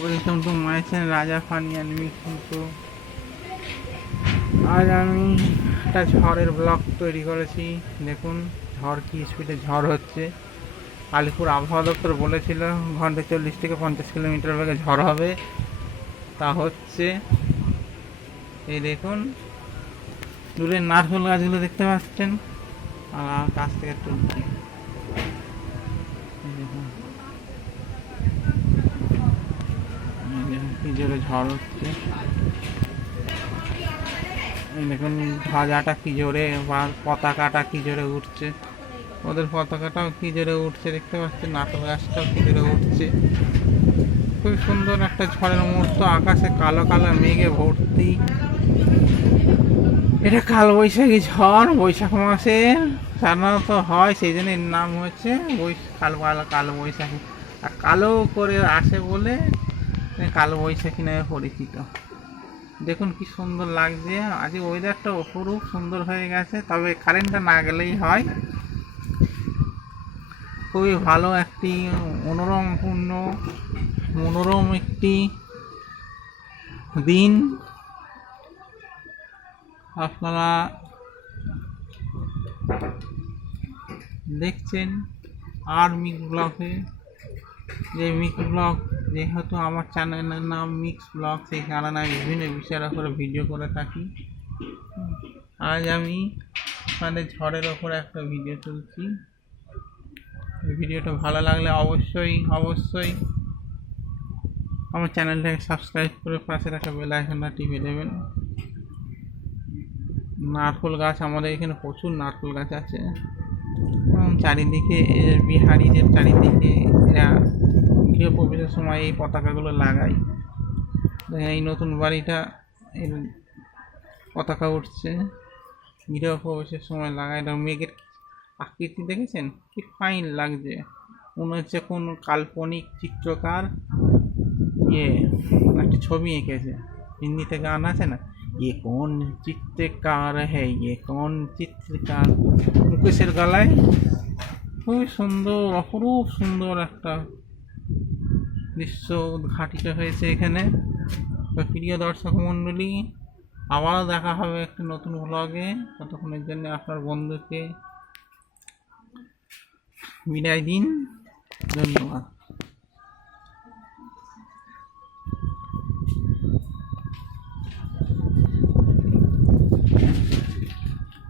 Welcome to my channel Raja funny আমি কিন্তু। আজ আমি একটা ঝড়ের ব্লগ তৈরি করেছি। দেখুন, ঝড় কি স্পিডে ঝড় হচ্ছে। আলিপুর আবহাওয়া দপ্তর বলেছিল, ঘণ্টা চল্লিশ থেকে পঞ্চাশ কিলোমিটার বেগে ঝড় হবে। তা হচ্ছে, এই দেখুন দূরের নারকেল গাছগুলো দেখতে পাচ্ছেন। আর কাছ থেকে তুলছি দেখুন এই দেখুন কি জোরে ঝড় হচ্ছে দেখুন ধ্বজাটা কি জোরে, বা পতাকাটা কি জোরে উঠছে। ওদের পতাকাটাও কি জোরে উঠছে, দেখতে পাচ্ছেন নাটক গাছটাও কি জোরে উঠছে। খুব সুন্দর একটা ঝড়ের মুহূর্ত, আকাশে কালো কালো মেঘে ভর্তি। এটা কাল বৈশাখী ঝড়, বৈশাখ মাসে সাধারণত হয়, সেই জন্য নাম হচ্ছে কালো কালো বৈশাখী। আর কালো করে আসে বলে কালো বৈশাখী নামে পরিচিত দেখুন কি সুন্দর লাগছে। আজ ওয়েদারটা অপরূপ সুন্দর হয়ে গেছে, তবে কারেন্টটা না গেলেই হয়। খুবই ভালো একটি মনোরমপূর্ণ, মনোরম একটি দিন। আপনারা দেখছেন আর মিক ব্লগে যে মিক্স ব্লগ যেহেতু আমার চ্যানেলের নাম মিক্স ব্লগ সেই কারণে আমি বিভিন্ন বিষয়ের ওপরে ভিডিও করে থাকি। আজ আমি মানে ঝড়ের ওপরে একটা ভিডিও তুলছি। ভিডিওটা ভালো লাগলে অবশ্যই অবশ্যই আমার চ্যানেলটাকে সাবস্ক্রাইব করে পাশে রাখা বেল আইকনটা টিপে দেবেন। নারকোল গাছ, আমাদের এখানে প্রচুর নারকোল গাছ আছে। চারিদিকে বিহারিদের চারিদিকে এরা গৃহপ্রবেশের সময় এই পতাকাগুলো লাগায় দেখেন এই নতুন বাড়িটা এর পতাকা উঠছে গৃহপ্রবেশের সময় লাগায় এটা মেঘের আকৃতি দেখেছেন কি ফাইন লাগছে মনে হচ্ছে কোন কাল্পনিক চিত্রকার ইয়ে একটা ছবি এঁকেছে হিন্দিতে গান আছে না ये कौन চিত্রকার है ये कौन চিত্রকার মুকেশের গলায় খুবই সুন্দর অপরূপ সুন্দর একটা দৃশ্য উদ্ঘাটিত হয়েছে এখানে। তো প্রিয় দর্শক মণ্ডলী, আবারও দেখা হবে একটি নতুন ব্লগে ততক্ষণের জন্য আপনার বন্ধুকে বিদায় দিন। ধন্যবাদ।